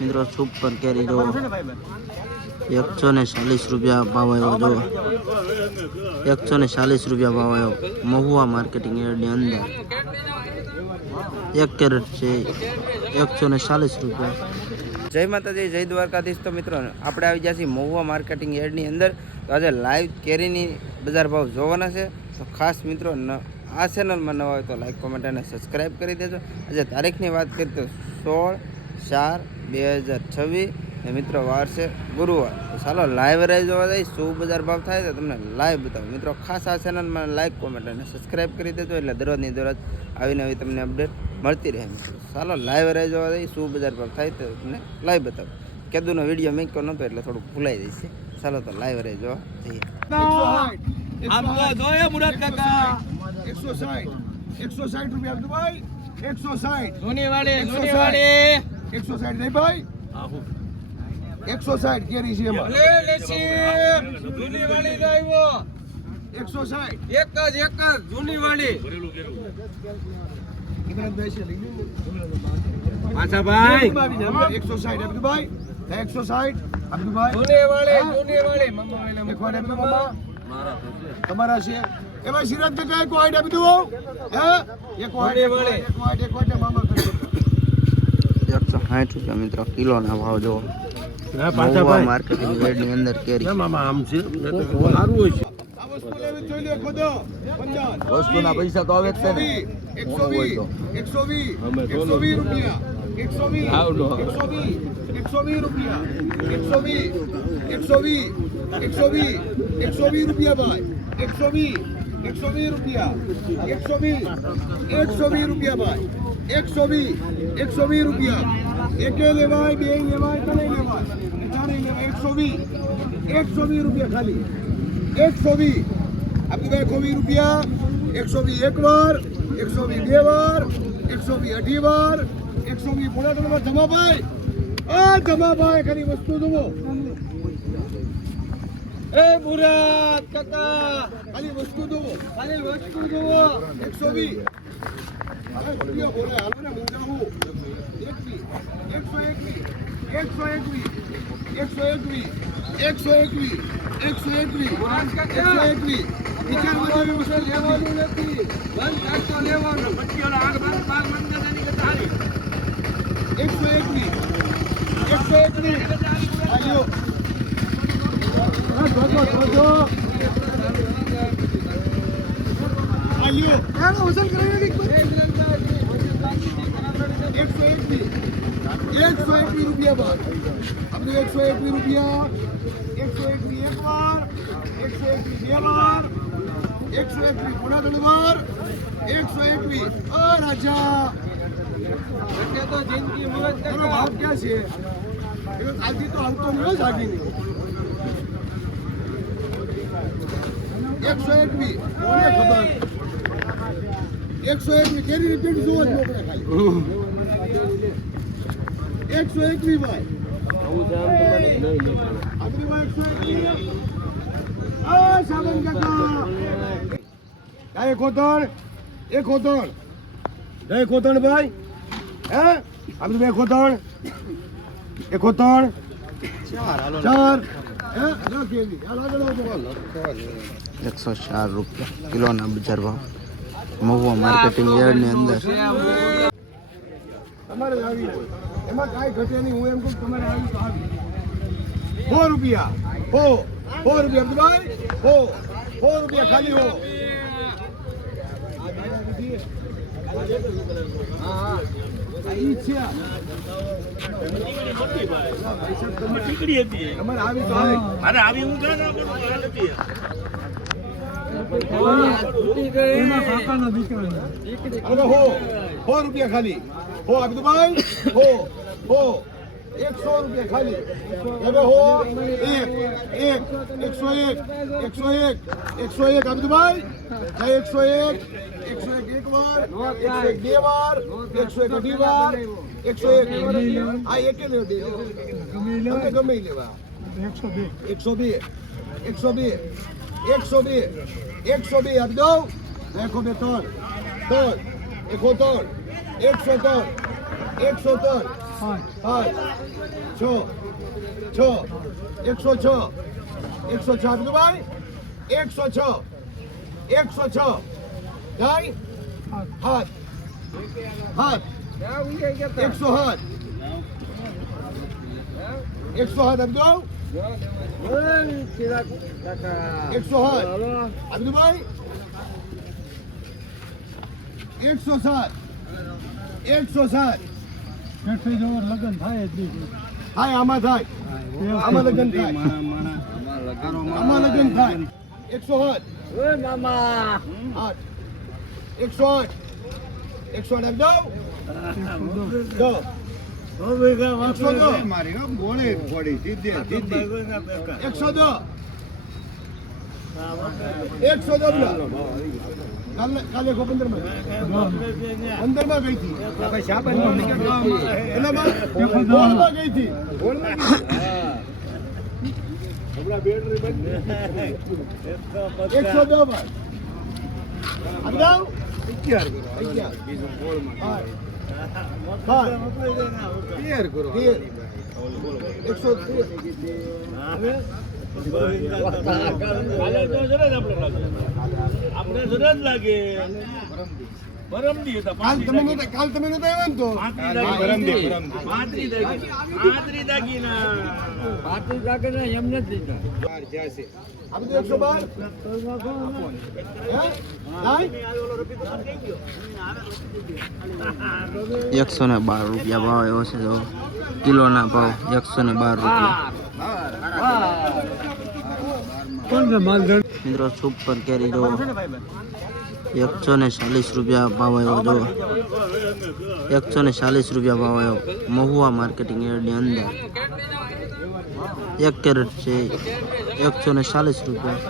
मित्रों सुपर केरी जो 140 रुपया भाव आयो जो 140 रुपया भाव आयो महुआ मार्केटिंग यार्ड अंदर 1 कैरेट से 140 रुपया। जय माताजी जय द्वारकाधीश। तो मित्रों આપણે આવી ગયા છીએ મહુવા માર્કેટિંગ યાર્ડની અંદર। તો આજે લાઈવ કેરીની બજાર ભાવ જોવાના છે। તો ખાસ મિત્રો આ ચેનલમાં નવા હોય તો લાઈક કોમેન્ટ અને સબસ્ક્રાઈબ કરી દેજો। આજે તારીખની વાત કરીએ તો 16/4/2026 ને મિત્રો વાર છે ગુરુવાર। તો ચાલો લાઈવ રહી જોવા જાય શું બજાર ભાવ થાય તો તમને લાઈવ બતાવું। મિત્રો ખાસ આ ચેનલમાં લાઈક કોમેન્ટ અને સબસ્ક્રાઈબ કરી દેજો એટલે દરરોજની દરરોજ આવી નવી તમને અપડેટ મળતી રહે। મિત્રો ચાલો લાઈવ રહી જોવા જાય શું બજાર ભાવ થાય તો તમને લાઈવ બતાવું। કેદુનો વિડીયો મેક્યો નહોતો એટલે થોડુંક ભૂલાઈ જશે। ચાલો તો લાઈવ રહી જોવા જઈએ। આમ તો જોયે મુરાદ કાકા 160 રૂપિયા ભાઈ 160 જૂની વાડી 160 નહીં ભાઈ 160 કેરી છે એમાં લે લેસી જૂની વાડી લાવ્યો 160 એક જ જૂની વાડી ઇમરાન ભાઈ છે લઈ લો પાછા ભાઈ 160 અબ્દુ ભાઈ 160 અબ્દુ ભાઈ જૂની વાડી મમ્મા એક વાર અબ્દુ મમ્મા મારા તમારા છે એ ભાઈ સિરાજ કાકા એક વાઈડ આપી દો હે એક વાઈડ મામા કરી 160 રૂપિયા મિત્રો કિલોના ભાવ જો મહુવા માર્કેટિંગ યાર્ડની અંદર કેરી મામા આમ છે સારું હોય છે આ વસ્તુ લેવી જોઈ લે ખોદો 50 વસ્તુના પૈસા તો આવે જ છે ને 120 રૂપિયા 120 રૂપિયા 120 રૂપિયા ભાઈ 120 રૂપિયા 120 રૂપિયા ભાઈ 120 રૂપિયા એકે લેવાય બે લેવાય તો નહીં લેવાય ચારે લેવાય 120 રૂપિયા ખાલી 120 આપણે 120 રૂપિયા 120 એક વાર 120 બે વાર 120 અઢી વાર 120 પૂરા ટકા જમાભાઈ જમાભાઈ ખાલી વસ્તુ જુઓ એ મુરાદ કાકા ખાલી વસ્તુ જુઓ 120 રૂપિયા બોલે હાલો ને મુંજા હું 121 લેવાનું નથી બંધ કરતો લેવાનું પટ્ટીઓ આગ બંધ પાર મંદ ની કતારી 121 આલ્યો આલ્યો એનો વજન કરાવી 121 રૂપિયા બાદ આપણે 121 રૂપિયા 121 એક વાર 121 બે વાર 121 પૂરા ત્રણ વાર 121 ઓ રાજા એટલે તો જિંદગી મુરત કરવાનો ભાવ ક્યાં છે એ કાલથી તો આવતો નહીં જાગીને 121 કોને ખબર 121 કેરી રિપીટ જોવો જ આપણે ખાલી 121 ભાઈ આપણી ભાઈ 121 આ સાબન કાકા કાય ખોતણ એક ખોતણ જય ખોતણ ભાઈ હે આપણી ભાઈ ખોતણ એક ખોતણ ચાર હે લો કેવી આ લાગો 104 રૂપિયા કિલોના બજાર ભાવ મહુવા માર્કેટિંગ યાર્ડની અંદર। તમારે આવી એમાં કાંઈ ઘટે નહીં હું એમ કહું તમારે આવી તો આવી 4 રૂપિયા 4 રૂપિયા ભાઈ 4 રૂપિયા ખાલી હો રૂપિયા ખાલી હો આપી દો ભાઈ હો 100 રૂપિયા ખાલી હવે હો 101 આપી દો ભાઈ 101 એક વાર 101 બે વાર 101 અઢી વાર 101 આ એકે લેવો દે ગમે લેવા 102 આપી દો 103 103 103 પાંચ છ છ 106 106 આપી દો ભાઈ 106 106 જાય હાથ હાથ 107 107 આપી દો 108 આપી દો ભાઈ 107 107 લગ્ન થાય જ નહીં. થાય આમાં થાય આમાં લગ્ન થાય આમાં લગ્ન થાય 108 8 108 108 દો 102 મારી ગોળી ફોડી સીધી સીધી 102 કાલે 15 માં 15 માં ગઈ હતી એનામાં 16 માં ગઈ હતી 102 ભાઈ અંદાવ 11 ક્લિયર કરો 113 કાલ તમે નતા આવ્યા ને તો આપણે 112 રૂપિયા ભાવ એવો છે જો કિલોના ભાવ 112 રૂપિયા મિત્રો સુપર કેરી જો 140 રૂપિયા ભાવ આવ્યો જો 140 રૂપિયા ભાવ આવ્યો મહુવા માર્કેટિંગ યાર્ડની અંદર 1 કેરેટ છે 140 રૂપિયા